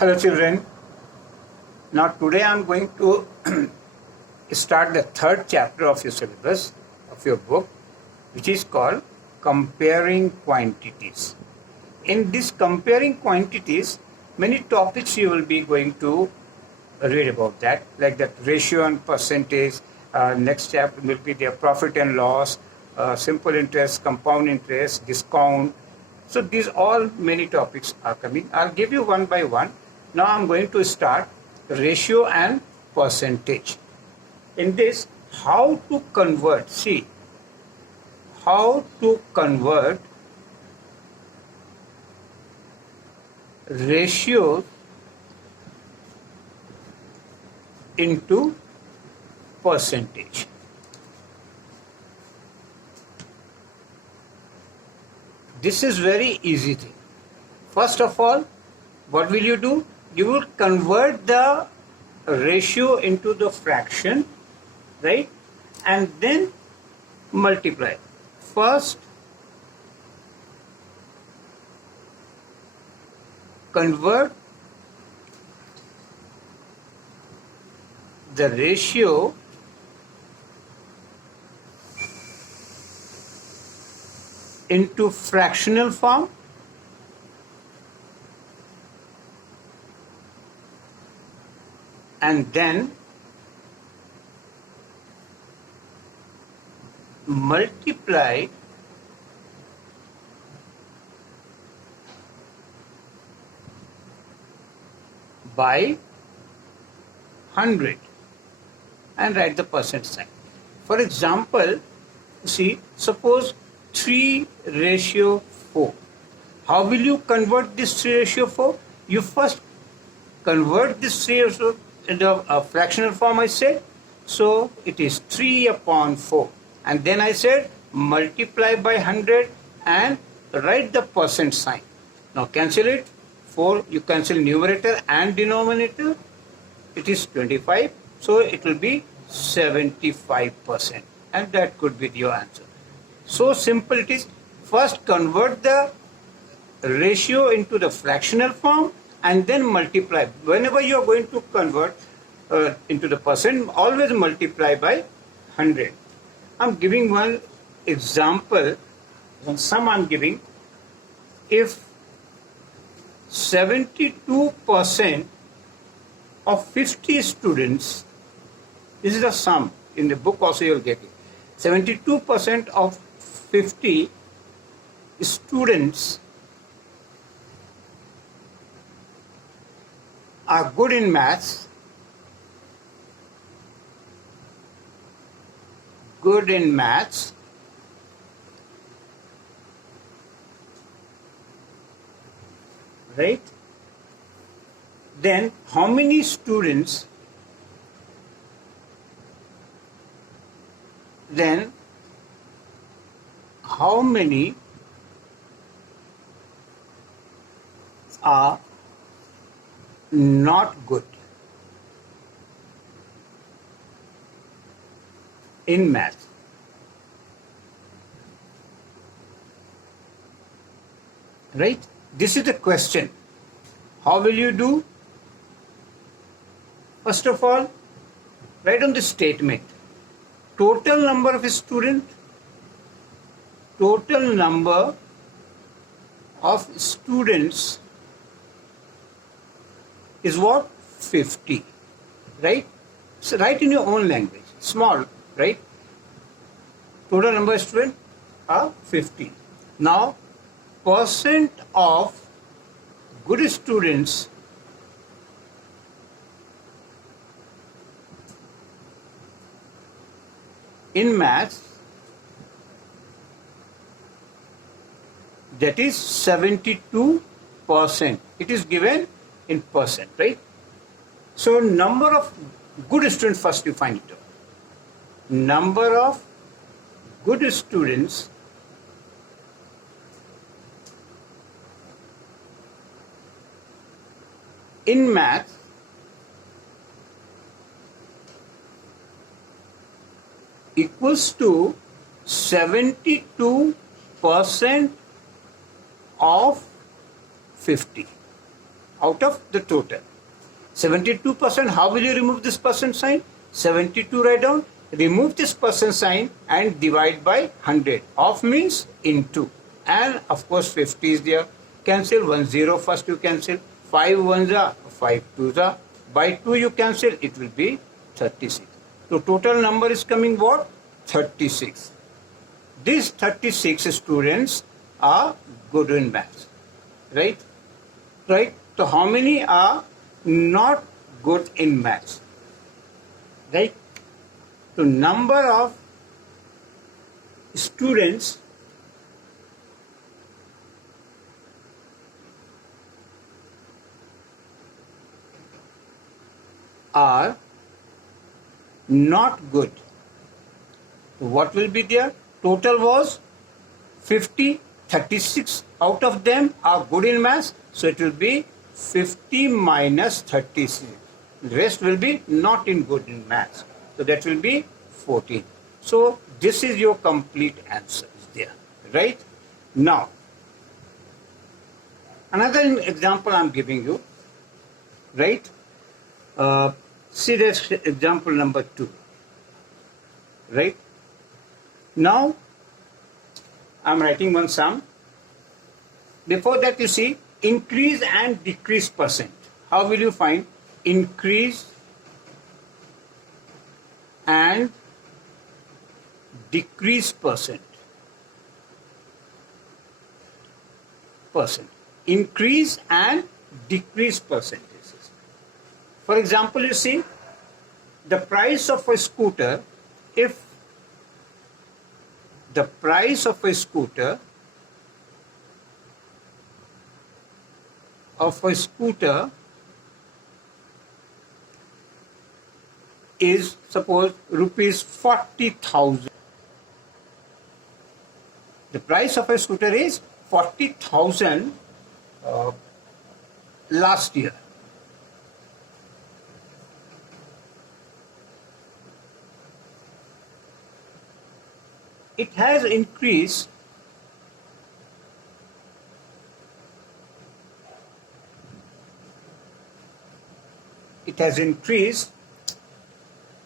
Hello children. Now today I am going to start the third chapter of your syllabus of your book, which is called Comparing Quantities. In this comparing quantities, many topics you will be going to read about that, like that ratio and percentage. Next chapter will be their profit and loss, simple interest, compound interest, discount. So these all many topics are coming. I'll give you one by one. Now I'm going to start ratio and percentage. In this, how to convert, see, how to convert ratios into percentage. This is very easy thing. First of all, what will you do? You will convert the ratio into the fraction, right? And then multiply. First, convert the ratio into fractional form, and then multiply by 100 and write the percent sign. For example, see, suppose 3:4. How will you convert this 3:4? You first convert this 3:4 into a fractional form, I said. So it is 3/4. And then I said multiply by 100 and write the percent sign. Now cancel it. 4, you cancel numerator and denominator. It is 25. So it will be 75%. And that could be your answer. So simple it is. First convert the ratio into the fractional form and then multiply. Whenever you are going to convert into the percent, always multiply by 100. I'm giving one example. Some I'm giving. If 72% of 50 students, this is the sum, in the book also you'll get it. 72% of 50 students are good in maths, right? Then how many students are not good in math? Right? This is the question. How will you do? First of all, write on the statement. Total number of students is what? 50, right? So write in your own language, small, right? Total number of students are 50. Now, percent of good students in maths, that is 72%. It is given in percent, right? So number of good students, first you find it out. Number of good students in math equals to 72% of 50. out of the total. 72%, how will you remove this percent sign? 72 write down, remove this percent sign and divide by 100. Off means into. And of course 50 is there. Cancel 1 0 first you cancel. 5 ones are, 5 twos are. By 2 you cancel, it will be 36. So total number is coming what? 36. These 36 students are good in maths. Right? Right? So how many are not good in maths? Right? So number of students are not good. So what will be there? Total was 50, 36 out of them are good in maths. So it will be 50 minus 36. The rest will be not in good in maths. So that will be 14. So this is your complete answer there. Right? Now, another example I am giving you. Right? See this example number 2. Right? Now, I am writing one sum. Before that, you see, increase and decrease percent. How will you find increase and decrease percent? Increase and decrease percentages. For example, you see, the price of a scooter, if the price of a scooter is suppose rupees 40,000. The price of a scooter is 40,000 last year. It has increased it has increased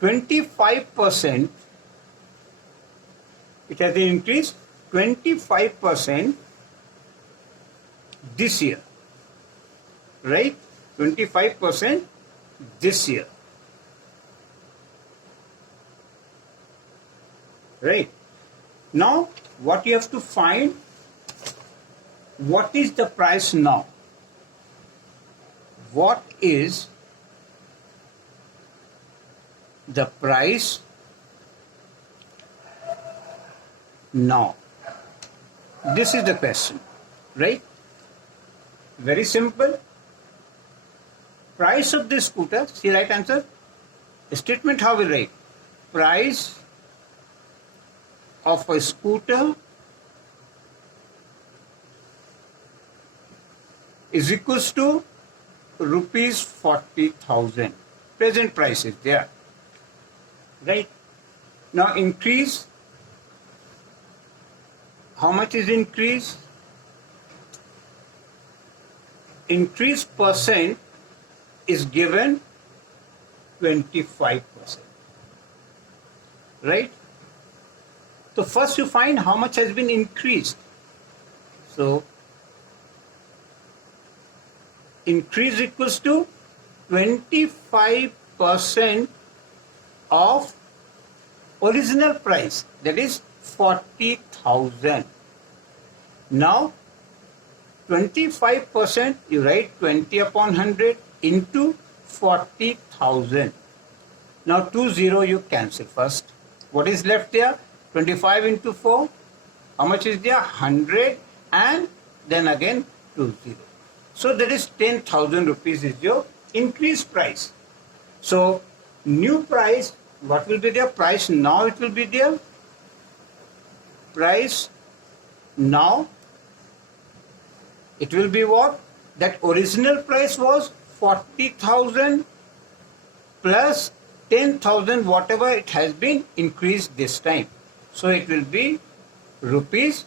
25%. It has increased 25% this year. Right? 25% this year. Right? Now, what you have to find, what is the price now? What is the price now? This is the question, right? Very simple. Price of this scooter, see right answer? Statement how we write? Price of a scooter is equals to rupees 40,000. Present price is there. Right? Now increase. How much is increase? Increase percent is given 25%. Right? So first you find how much has been increased. So increase equals to 25% of original price, that is 40,000. Now 25%, you write 20 upon 100 into 40,000. Now 20 you cancel first. What is left there? 25 into 4. How much is there? 100 and then again 20. So that is 10,000 rupees is your increased price. So new price, what will be there? Price now it will be there. Price now it will be what? That original price was 40,000 plus 10,000 whatever it has been increased this time. So it will be rupees,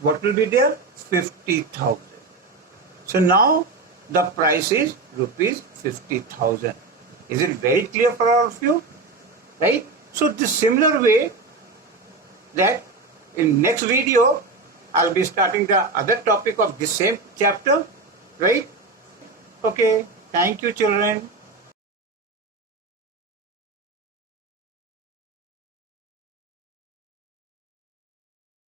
what will be there? 50,000. So now the price is rupees 50,000. Is it very clear for all of you? Right? So this similar way that in next video I'll be starting the other topic of the same chapter, right? Okay, thank you children.